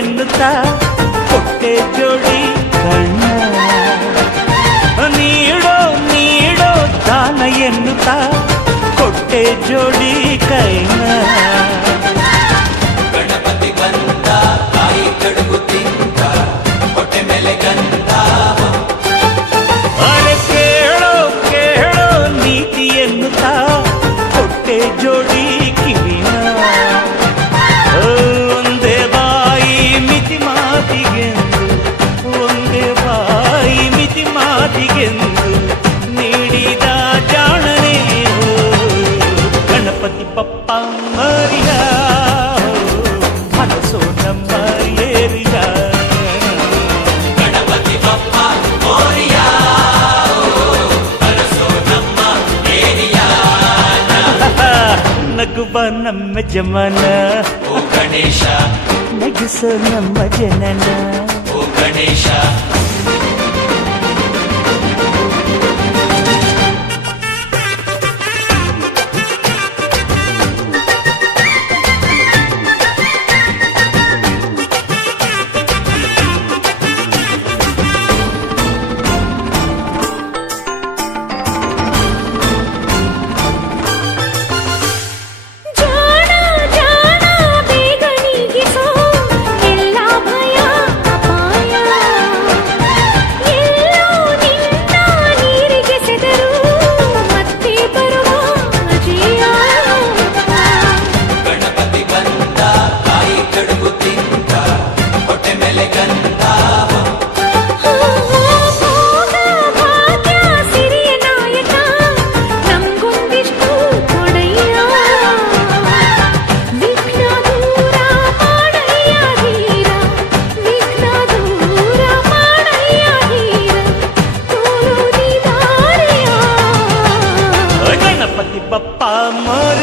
వెన్నుతా కొట్టే జోడి నీడో నీడో దాన ఎన్నుతా? కొట్టే జోడి కైనా. ಮಾತಿಗೆಂದು ನೀಡಿದ ಜಾಣನೇ ಗಣಪತಿ ಪಪ್ಪ ಮರಿಯ ಮನಸ್ಸೋ ನಮ್ಮ ಏರಿಯ. ಗಣಪತಿ ಪಪ್ಪ ಮೋರಿಯ ಅರಸೋ ನಮ್ಮ ಏರಿಯಾ. ನಗುವ ನಮ್ಮ ಜಮನ. ಓ ಗಣೇಶ. ನಗಿಸೋ ನಮ್ಮ ಜನನ. ಓ ಗಣೇಶ. iba pa man